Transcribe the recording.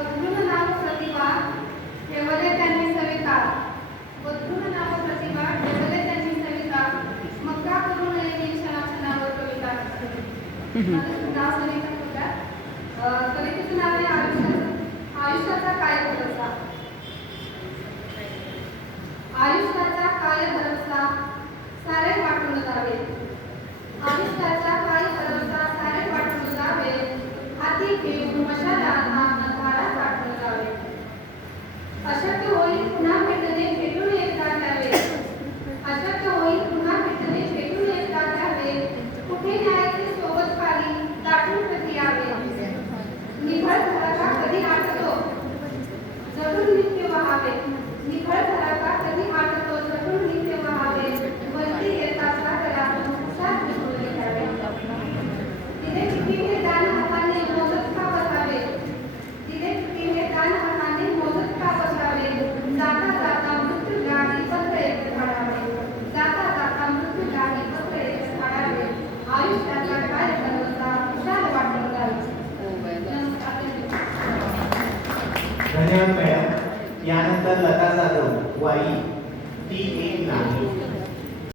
वधून नाव प्रतिभा ठेवले त्यांनी सविता, वधून नाव प्रतिभा ठेवले त्यांनी सविता, मग का करू नये मी क्षणाक्षणावर कविता. नाव सविता होता. कवितेचं नाव आहे आयुष्याचा काय भरोसा. आयुष्याचा काय भरोसा सारे वाटून जावे, आयुष्याचा काय भरोसा सारे वाटून जावे, हाती घेऊन मशालांना अंधारात वाटून जावे. अशक्य होईल पुन्हा भेटणे भेटून एकदा द्यावे, अशक्य होईल पुन्हा भेटणे भेटून एकदा द्यावे, कुठे न्यायचे सोबत पाली दाटून कधी यावे. निखळ धराका कधी आटतो जडून नित्य वहावे, निखळ धराका कधी आटतो जडून नित्य वहावे, वरती येता सागरा हुशार निघून घ्यावे. तिथे किती हे दान हाताने मोजत का बसावे, तिथे किती हे दान हाताने मोजत का बसावे, जाता जाता मृत्यू गाडी पत्र एक झाडावे, जाता जाता मृत्यू गाडी पत्र एक झाडावे. आयुष्याचा काय भरोसा हुशार वाटून जावे. धन्यवाद मॅडम. यानंतर लता जाधव वाई ती एक नाही.